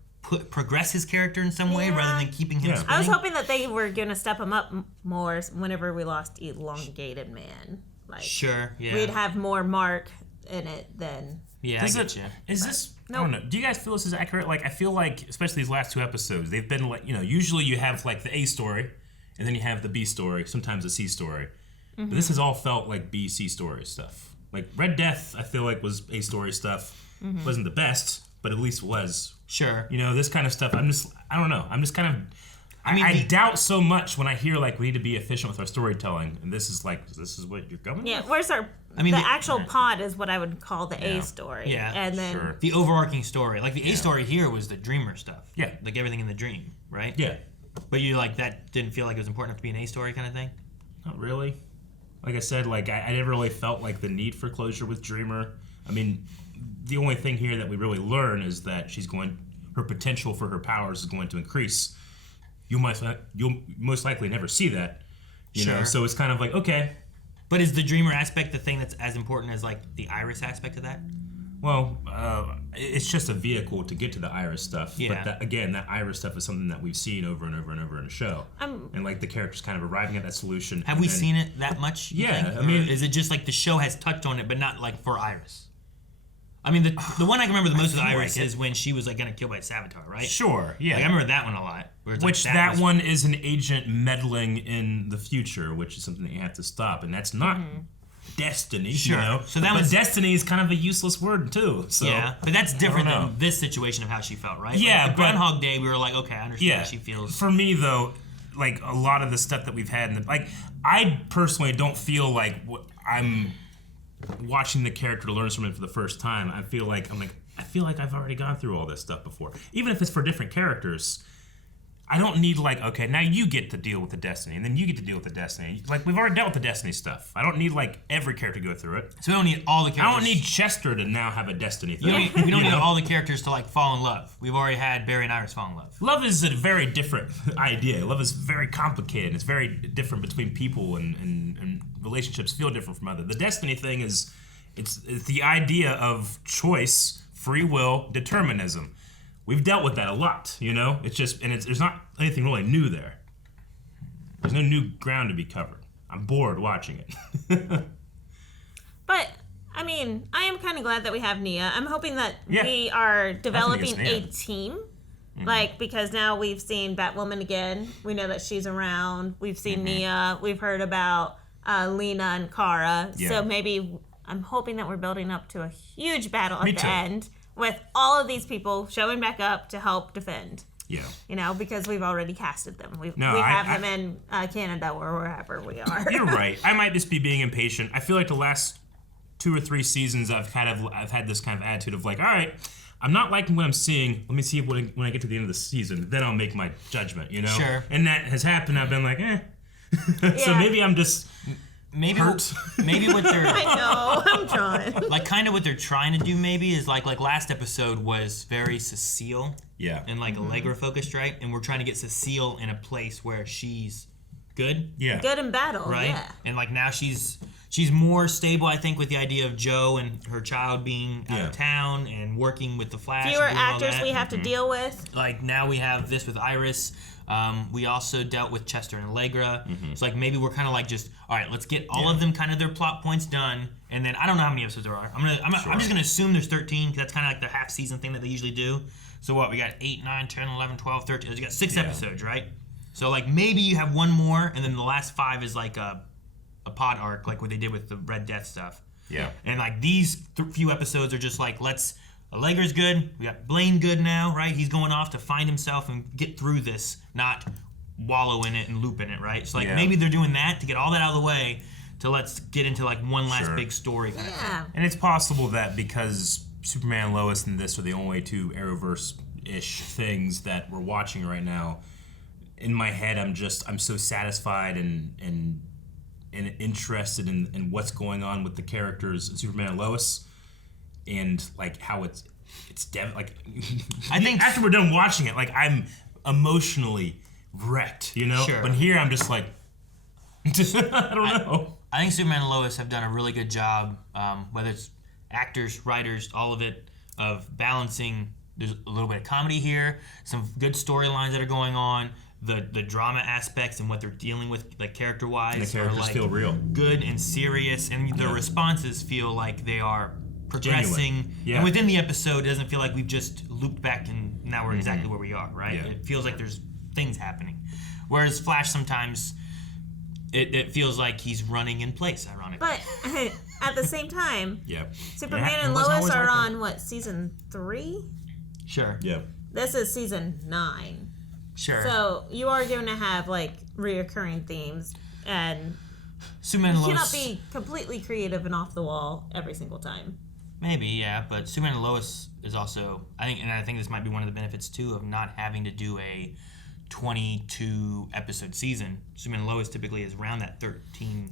progress his character in some way rather than keeping him spinning? I was hoping that they were going to step him up more whenever we lost Elongated Man. Like, sure, yeah. We'd have more Mark in it than... Yeah, I get you. Is this... I don't know. Do you guys feel this is accurate? Like, I feel like, especially these last 2 episodes, they've been like, usually you have like the A story, and then you have the B story, sometimes the C story. But this has all felt like B, C story stuff. Like, Red Death, I feel like was A story stuff. Wasn't the best, but at least was. Sure. This kind of stuff, I don't know. I'm just kind of... I doubt so much when I hear, like, we need to be efficient with our storytelling, and this is what you're going with? Yeah, where's our... the actual pod is what I would call the A story. Yeah, and then the overarching story. Like, the A story here was the dreamer stuff. Yeah. Like, everything in the dream, right? Yeah. But you, like, that didn't feel like it was important enough to be an A story kind of thing? Not really. Like I said, like, I never really felt like the need for closure with Dreamer. I mean, the only thing here that we really learn is that her potential for her powers is going to increase. You'll most likely never see that, you know. So it's kind of like, okay. But is the dreamer aspect the thing that's as important as, like, the iris aspect of that? Well, it's just a vehicle to get to the iris stuff. Yeah. But that iris stuff is something that we've seen over and over and over in the show. And, like, the characters kind of arriving at that solution. Have we seen it that much? Yeah. I mean, is it just like the show has touched on it, but not like for Iris? I mean, the one I can remember the most with Iris is when she was, like, getting killed by Savitar, right? Sure, yeah. Like, I remember that one a lot. Which that one is an agent meddling in the future, which is something that you have to stop, and that's not destiny. Sure. You know? So that was destiny is kind of a useless word too. So yeah, but that's different than this situation of how she felt, right? Yeah, like Groundhog Day, we were like, okay, I understand how she feels. For me though, like a lot of the stuff that we've had, like I personally don't feel like I'm watching the character to learn something for the first time. I feel like I've already gone through all this stuff before, even if it's for different characters. I don't need like, okay, now you get to deal with the Destiny, and then you get to deal with the Destiny. Like, we've already dealt with the Destiny stuff. I don't need like every character to go through it. So we don't need all the characters. I don't need Chester to now have a Destiny thing. We don't need all the characters to like fall in love. We've already had Barry and Iris fall in love. Love is a very different idea. Love is very complicated. It's very different between people, and relationships feel different from other. The Destiny thing is, it's the idea of choice, free will, determinism. We've dealt with that a lot, you know? It's just, there's not anything really new there. There's no new ground to be covered. I'm bored watching it. But, I mean, I am kind of glad that we have Nia. I'm hoping that we are developing a team. Mm-hmm. Like, because now we've seen Batwoman again. We know that she's around. We've seen Nia. We've heard about Lena and Kara. Yeah. So maybe I'm hoping that we're building up to a huge battle at the end, with all of these people showing back up to help defend. Yeah. You know, because we've already casted them. We have them in Canada or wherever we are. You're right. I might just be being impatient. I feel like the last 2 or 3 seasons I've had this kind of attitude of like, all right, I'm not liking what I'm seeing. Let me see when I get to the end of the season. Then I'll make my judgment, you know? Sure. And that has happened. I've been like, So maybe I'm just... Maybe what they're I know, I'm trying. Like kind of what they're trying to do maybe is like last episode was very Cecile. Yeah. And like Allegra focused, right? And we're trying to get Cecile in a place where she's good. Yeah. Good in battle, Right? yeah. And like now she's more stable, I think, with the idea of Joe and her child being out of town and working with the Flash. Fewer and doing all actors that. we have to deal with. Like now we have this with Iris. We also dealt with Chester and Allegra. So like maybe we're kind of like just, all right, let's get all of them kind of their plot points done. And then I don't know how many episodes there are. I'm just gonna assume there's 13 because that's kind of like the half season thing that they usually do. So what, we got 8, 9, 10, 11, 12, 13. You got 6 episodes, right? So like maybe you have one more and then the last 5 is like a pod arc, like what they did with the Red Death stuff. Yeah. And like these few episodes are just like, Allegra's good. We got Blaine good now, right? He's going off to find himself and get through this, not wallow in it and loop in it, right? So like maybe they're doing that to get all that out of the way to let's get into like one last big story. Kind of thing. And it's possible that because Superman and Lois and this are the only 2 Arrowverse-ish things that we're watching right now, in my head I'm so satisfied and interested in what's going on with the characters Superman and Lois. And like how it's like I think after we're done watching it, like I'm emotionally wrecked, you know. Sure. But here I'm just like, I don't know. I think Superman and Lois have done a really good job, whether it's actors, writers, all of it, of balancing. There's a little bit of comedy here, some good storylines that are going on. The drama aspects and what they're dealing with, like character-wise, And the characters are like feel real, good and serious, and the responses feel like they are progressing. Genuine. Yeah. And within the episode, it doesn't feel like we've just looped back and now we're exactly where we are, right? Yeah. It feels like there's things happening. Whereas Flash sometimes, it feels like he's running in place, ironically. But at the same time, Superman Yeah, and it wasn't Lois always are like on, what, season 3? Sure. Yeah. This is season 9. Sure. So you are going to have, like, reoccurring themes, and Superman and you Lois cannot be completely creative and off the wall every single time. Maybe, yeah, but Superman and Lois is also, I think this might be one of the benefits too of not having to do a 22 episode season. Superman and Lois typically is around that 13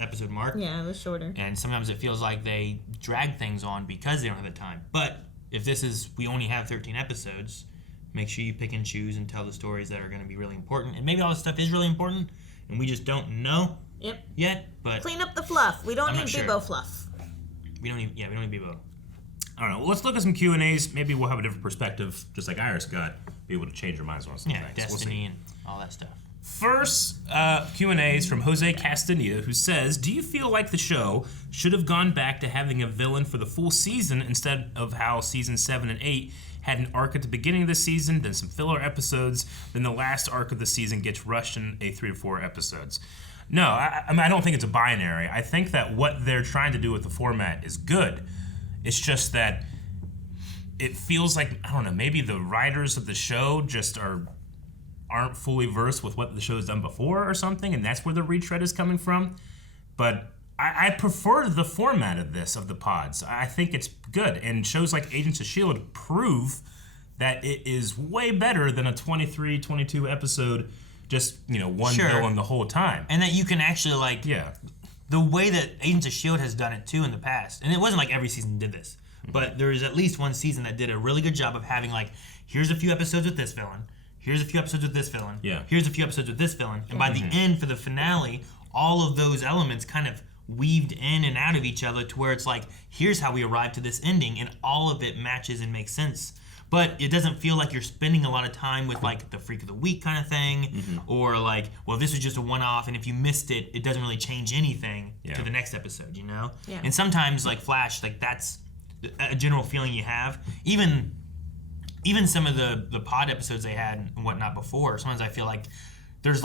episode mark. Yeah, it was shorter. And sometimes it feels like they drag things on because they don't have the time. But if this is, we only have 13 episodes, make sure you pick and choose and tell the stories that are going to be really important. And maybe all this stuff is really important and we just don't know yet, but Clean up the fluff. We don't I'm need not sure. Bebo fluff. we don't need Bebo. I don't know. Well, let's look at some Q&As. Maybe we'll have a different perspective, just like Iris got. Be able to change our minds on some things. Destiny and all that stuff. First Q&A is from Jose Castaneda, who says, do you feel like the show should have gone back to having a villain for the full season instead of how season 7 and 8 had an arc at the beginning of the season, then some filler episodes, then the last arc of the season gets rushed in a 3 to 4 episodes? No, I don't think it's a binary. I think that what they're trying to do with the format is good. It's just that it feels like, I don't know, maybe the writers of the show just aren't fully versed with what the show's done before or something, and that's where the retread is coming from. But I prefer the format of the pods. I think it's good, and shows like Agents of S.H.I.E.L.D. prove that it is way better than a 23, 22 episode, just, one villain the whole time. And that you can actually, the way that Agents of S.H.I.E.L.D. has done it, too, in the past, and it wasn't like every season did this, but there is at least one season that did a really good job of having, here's a few episodes with this villain, here's a few episodes with this villain, here's a few episodes with this villain, and by the end, for the finale, all of those elements kind of weaved in and out of each other to where it's like, here's how we arrived to this ending, and all of it matches and makes sense. But it doesn't feel like you're spending a lot of time with the freak of the week kind of thing, or well, this was just a one-off, and if you missed it, it doesn't really change anything to the next episode, Yeah. And sometimes Flash, that's a general feeling you have. Even some of the pod episodes they had and whatnot before, sometimes I feel like there's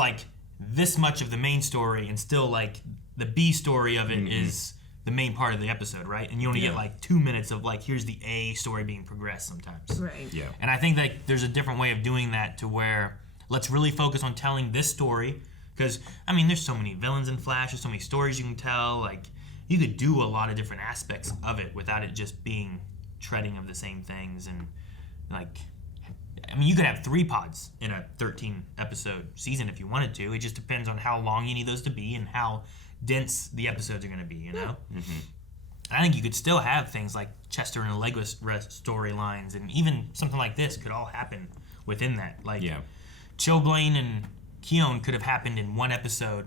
this much of the main story, and still the B story of it is the main part of the episode, right? And you only get 2 minutes of here's the A story being progressed sometimes. Right. Yeah. And I think that there's a different way of doing that to where let's really focus on telling this story, because there's so many villains in Flash, there's so many stories you can tell. You could do a lot of different aspects of it without it just being treading of the same things. And you could have 3 pods in a 13 episode season if you wanted to. It just depends on how long you need those to be and how dense the episodes are going to be, I think you could still have things like Chester and Allegra's storylines, and even something like this could all happen within that. Chillblaine Keon could have happened in one episode,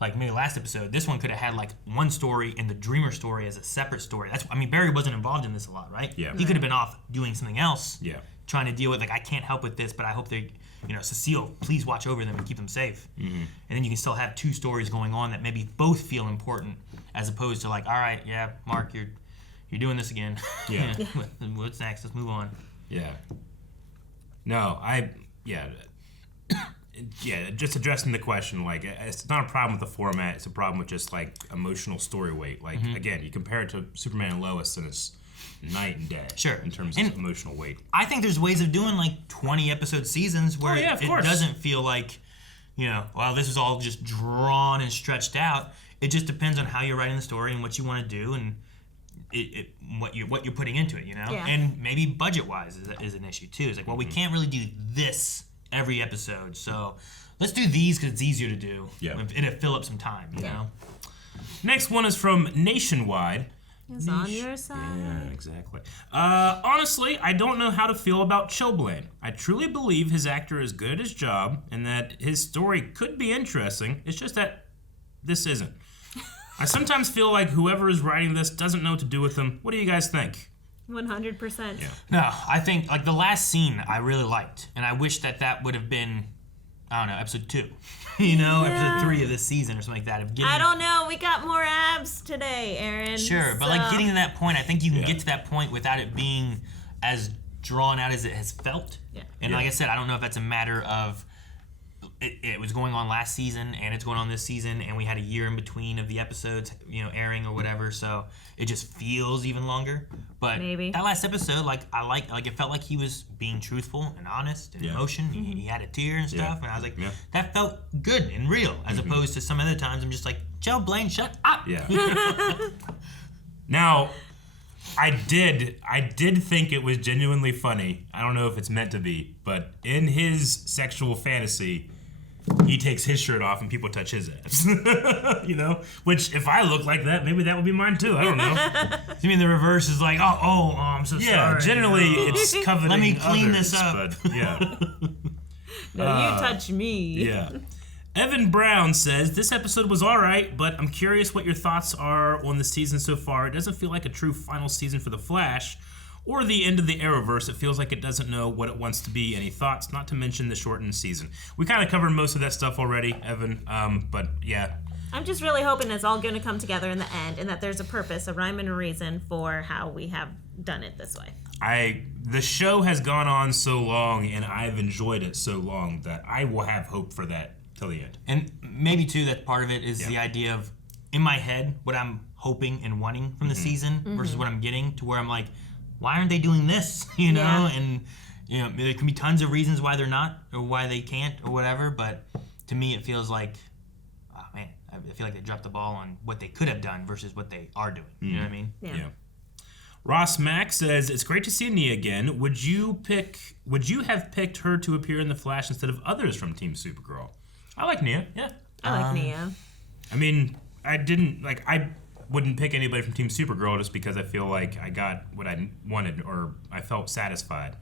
like maybe last episode. This one could have had like one story and the Dreamer story as a separate story. Barry wasn't involved in this a lot, right? Yeah. He could have been off doing something else. Yeah. Trying to deal with I can't help with this, but I hope they, Cecile, please watch over them and keep them safe. And then you can still have two stories going on that maybe both feel important, as opposed to all right, yeah, Mark, you're doing this again. Yeah. What's next? Let's move on. Yeah. No, just addressing the question, it's not a problem with the format, it's a problem with just, emotional story weight. Again, you compare it to Superman and Lois, and it's night and day. Sure. In terms of emotional weight. I think there's ways of doing, 20-episode seasons where it doesn't feel like, this is all just drawn and stretched out. It just depends on how you're writing the story and what you want to do and what you're putting into it, Yeah. And maybe budget-wise is an issue, too. It's we can't really do this every episode, so let's do these because it's easier to do. Yeah. It'll fill up some time, you know? Next one is from Nationwide. It's on your side. Yeah, exactly. Honestly, I don't know how to feel about Chillblaine. I truly believe his actor is good at his job and that his story could be interesting. It's just that this isn't. I sometimes feel like whoever is writing this doesn't know what to do with him. What do you guys think? 100%. Yeah. No, I think the last scene I really liked, and I wish that would have been, I don't know, episode 2. Episode 3 of this season or something like that. I don't know. We got more abs today, Aaron. Sure, but getting to that point, I think you can get to that point without it being as drawn out as it has felt. Yeah. And like I said, I don't know if that's a matter of it was going on last season and it's going on this season and we had a year in between of the episodes, airing or whatever, so it just feels even longer. But maybe that last episode, it felt like he was being truthful and honest and emotion. He had a tear and stuff, and I was like, that felt good and real, as opposed to some other times I'm just like, Chillblaine, shut up. Yeah. Now, I did think it was genuinely funny. I don't know if it's meant to be, but in his sexual fantasy, he takes his shirt off and people touch his ass. Which if I look like that, maybe that would be mine too. I don't know. You mean the reverse is I'm so sorry. Yeah, generally it's covered. Let me clean others, this up. But, yeah. No, you touch me. Yeah. Evan Brown says, this episode was alright, but I'm curious what your thoughts are on the season so far. It doesn't feel like a true final season for The Flash, or the end of the Arrowverse. It feels like it doesn't know what it wants to be. Any thoughts? Not to mention the shortened season. We kind of covered most of that stuff already, Evan, but yeah. I'm just really hoping it's all going to come together in the end and that there's a purpose, a rhyme and a reason for how we have done it this way. The show has gone on so long and I've enjoyed it so long that I will have hope for that till the end. And maybe too that part of it is the idea of, in my head, what I'm hoping and wanting from the season versus what I'm getting, to where I'm like, why aren't they doing this? And there can be tons of reasons why they're not or why they can't or whatever, but to me it feels like, oh man, I feel like they dropped the ball on what they could have done versus what they are doing. You know what I mean? Yeah. Ross Mack says, it's great to see Nia again. Would you have picked her to appear in The Flash instead of others from Team Supergirl? I like Nia, yeah. I like Nia. I mean, I wouldn't pick anybody from Team Supergirl just because I feel like I got what I wanted or I felt satisfied.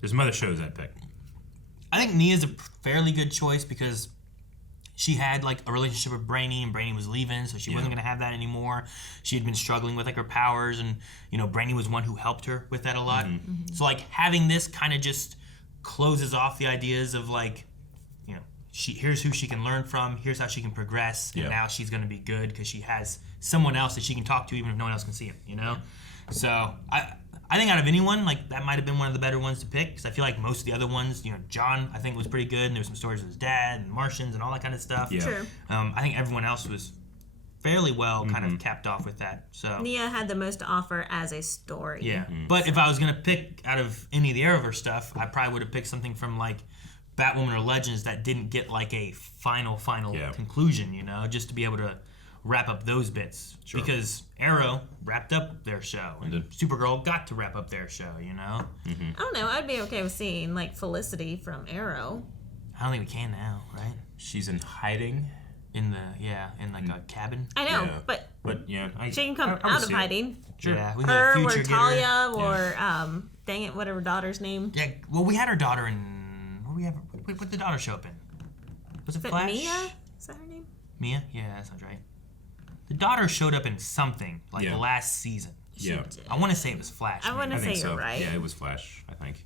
There's some other shows I'd pick. I think Nia's a fairly good choice because she had a relationship with Brainy and Brainy was leaving, so she wasn't going to have that anymore. She had been struggling with her powers, and Brainy was one who helped her with that a lot. So having this kind of just closes off the ideas of here's who she can learn from, here's how she can progress, and now she's going to be good because she has someone else that she can talk to even if no one else can see him, So I think out of anyone, that might have been one of the better ones to pick because I feel like most of the other ones, John I think was pretty good, and there were some stories with his dad and Martians and all that kind of stuff. Yeah. Sure. I think everyone else was fairly well kind of capped off with that. So Nia had the most to offer as a story. Yeah. But if I was going to pick out of any of the Arrowverse stuff, I probably would have picked something from Batwoman or Legends that didn't get a final conclusion, just to be able to wrap up those bits. Sure. Because Arrow wrapped up their show, and Supergirl got to wrap up their show, I don't know. I'd be okay with seeing Felicity from Arrow. I don't think we can now, right? She's in hiding. In a cabin. I know, but she can come out of hiding. Sure. Yeah, her or Talia or dang it, whatever daughter's name. Yeah, well, we had her daughter in. What did the daughter show up in? Was it Is it Flash? Mia? Is that her name? Mia? Yeah, that sounds right. The daughter showed up in something like Yeah. last season. Yeah. I want to say it was Flash. I want to say think so. you're right. Yeah, it was Flash, I think.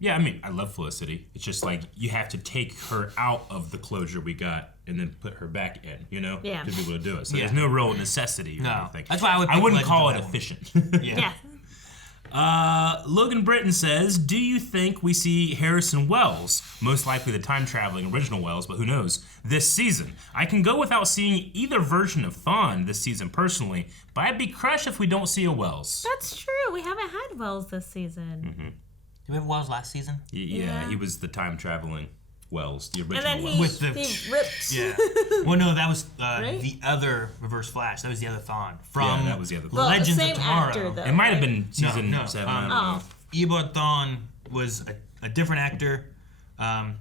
Yeah, I mean, I love Felicity. It's just like you have to take her out of the closure we got and then put her back in, you know, Yeah. to be able to do it. So Yeah. there's no real necessity or No. anything. That's why I would I pick wouldn't Legends call of it that one. efficient. Yeah. Logan Britton says, do you think we see Wells, most likely the time-traveling original Wells, but who knows, this season? I can go without seeing either version of Thawne this season personally, but I'd be crushed if we don't see a Wells. That's true. We haven't had Wells this season. Did we have Wells last season? Yeah, he was the time-traveling Wells, the original And then Wells. he ripped. Yeah. Well, no, that was Right? the other Reverse Flash. That was the other Thawne from Yeah, that was the other Thawne. Well, Legends same of Tomorrow. actor, though. It might have right? been season No, 7. I don't know. Oh. Eobard Thawne was a different actor.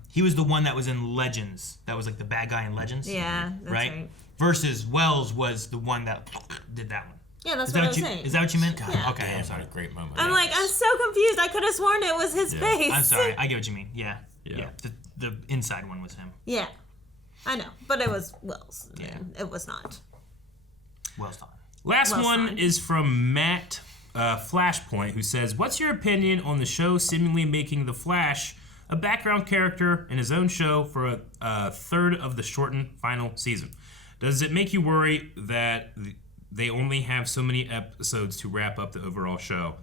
He was the one that was in Legends. That was like the bad guy in Legends. Yeah, that's right. Versus Wells was the one that did that one. Yeah, that's Is what that I was you? saying. Is that what you meant? Yeah. Okay, I'm sorry. Great moment. I'm like, I'm so confused. I could have sworn it was his face. I'm sorry. I get what you mean. Yeah. Yeah. The inside one was him. Yeah, I know, but it was Wells. Yeah. It was not. Wells Thawne. Last Well one signed. is from Matt Flashpoint, who says, what's your opinion on the show seemingly making the Flash a background character in his own show for a third of the shortened final season? Does it make you worry that they only have so many episodes to wrap up the overall show?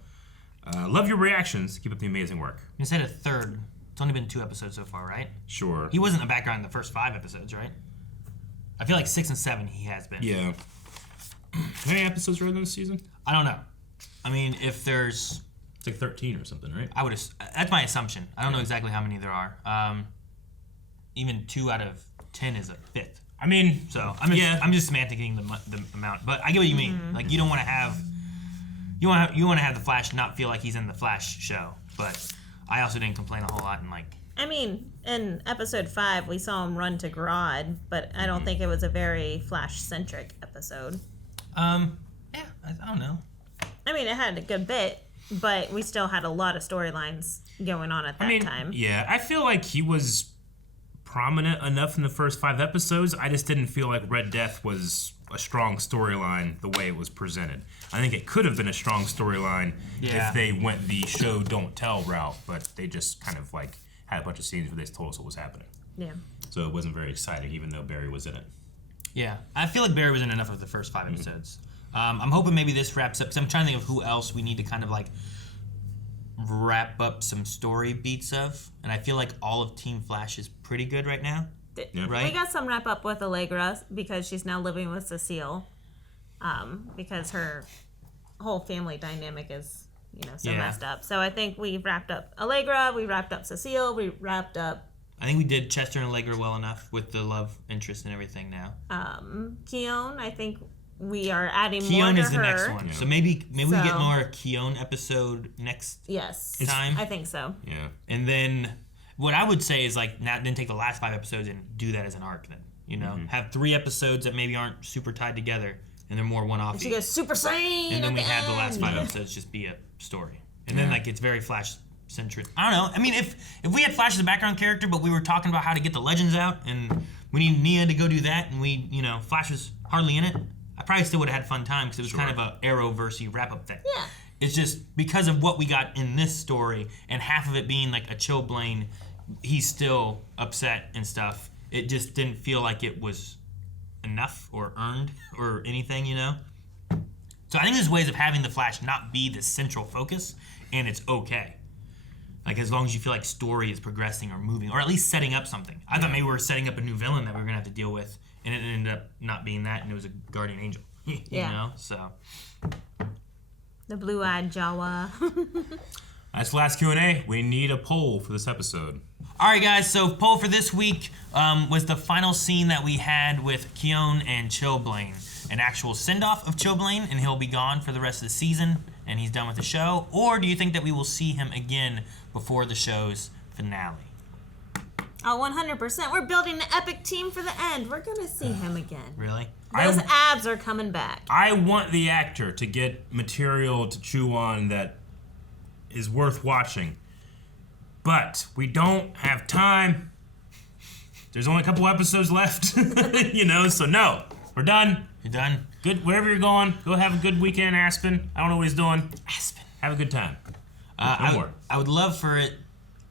Love your reactions. Keep up the amazing work. You said a third. It's only been 2 episodes so far, right? Sure. He wasn't a background in the first 5 episodes, right? I feel like 6 and 7 he has been. Yeah. How many episodes are in this season? I don't know. I mean, if there's... It's like 13 or something, right? That's my assumption. I don't know exactly how many there are. Even 2 out of 10 is a fifth. I mean, so I'm just semanticing the amount, but I get what you mean. Like you don't want to have you want to have the Flash not feel like he's in the Flash show, but I also didn't complain a whole lot and like. I mean, in episode 5, we saw him run to Grodd, but I don't think it was a very Flash-centric episode. Yeah, I don't know. I mean, it had a good bit, but we still had a lot of storylines going on at that time. Yeah, I feel like he was prominent enough in the first 5 episodes. I just didn't feel like Red Death was a strong storyline the way it was presented. I think it could have been a strong storyline if they went the show don't tell route, but they just kind of like had a bunch of scenes where they told us what was happening. Yeah. So it wasn't very exciting, even though Barry was in it. Yeah, I feel like Barry was in enough of the first 5 episodes. I'm hoping maybe this wraps up, because I'm trying to think of who else we need to kind of like wrap up some story beats of, and I feel like all of Team Flash is pretty good right now. Right? We got some wrap up with Allegra because she's now living with Cecile, because her whole family dynamic is, so messed up. So I think we wrapped up Allegra, we wrapped up Cecile, we wrapped up. I think we did Chester and Allegra well enough with the love interest and everything now. Keone, I think we are adding more Keone to is the her. next one. So maybe we get more Keone episode next time. I think so. Yeah. And then what I would say is like then take the last 5 episodes and do that as an arc then. Have 3 episodes that maybe aren't super tied together and they're more one-off. And she goes Super Saiyan. And then we at have the end. last 5 episodes just be a story. And then like it's very Flash centric. I don't know. I mean if we had Flash as a background character but we were talking about how to get the legends out and we need Nia to go do that and we, Flash was hardly in it, I probably still would have had fun time because it was kind of a Arrowverse-y wrap-up thing. Yeah. It's just because of what we got in this story and half of it being like a Chillblaine, he's still upset and stuff. It just didn't feel like it was enough or earned or anything, So I think there's ways of having the Flash not be the central focus, and it's okay. Like as long as you feel like story is progressing or moving, or at least setting up something. I thought maybe we were setting up a new villain that we were gonna have to deal with, and it ended up not being that, and it was a guardian angel. you know? So the blue-eyed Jawa. That's the last Q&A. We need a poll for this episode. All right, guys. So poll for this week was the final scene that we had with Keone and Chillblaine. An actual send-off of Chillblaine, and he'll be gone for the rest of the season, and he's done with the show? Or do you think that we will see him again before the show's finale? Oh, 100%. We're building an epic team for the end. We're going to see him again. Really? Those abs are coming back. I want the actor to get material to chew on that is worth watching. But we don't have time. There's only a couple episodes left, you know. So no, we're done. You're done. Good. Wherever you're going, go have a good weekend in Aspen. I don't know what he's doing. Aspen. Have a good time. I would love for it.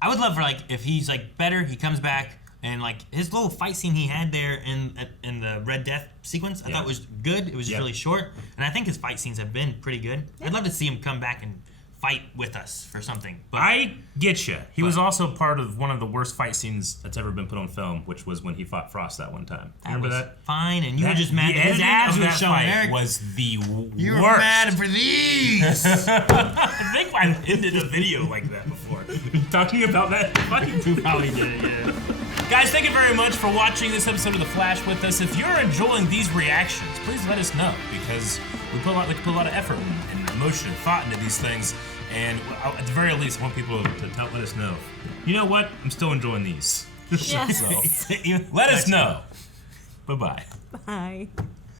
I would love for like if he's like better, he comes back and like his little fight scene he had there in the Red Death sequence. I thought was good. It was just really short, and I think his fight scenes have been pretty good. I'd love to see him come back and fight with us for something. But I get you. He was also part of one of the worst fight scenes that's ever been put on film, which was when he fought Frost that one time. Remember that? Fine, and you were just mad that his abs were showing. Eric was the worst. You were mad for these. I think I ended a video like that before. Talking about that fight. You probably did it, yeah. Guys, thank you very much for watching this episode of The Flash with us. If you're enjoying these reactions, please let us know, because we put a lot of effort and emotion and thought into these things, and at the very least, I want people to let us know. You know what? I'm still enjoying these. Yes. So, let us know. Bye-bye. Bye.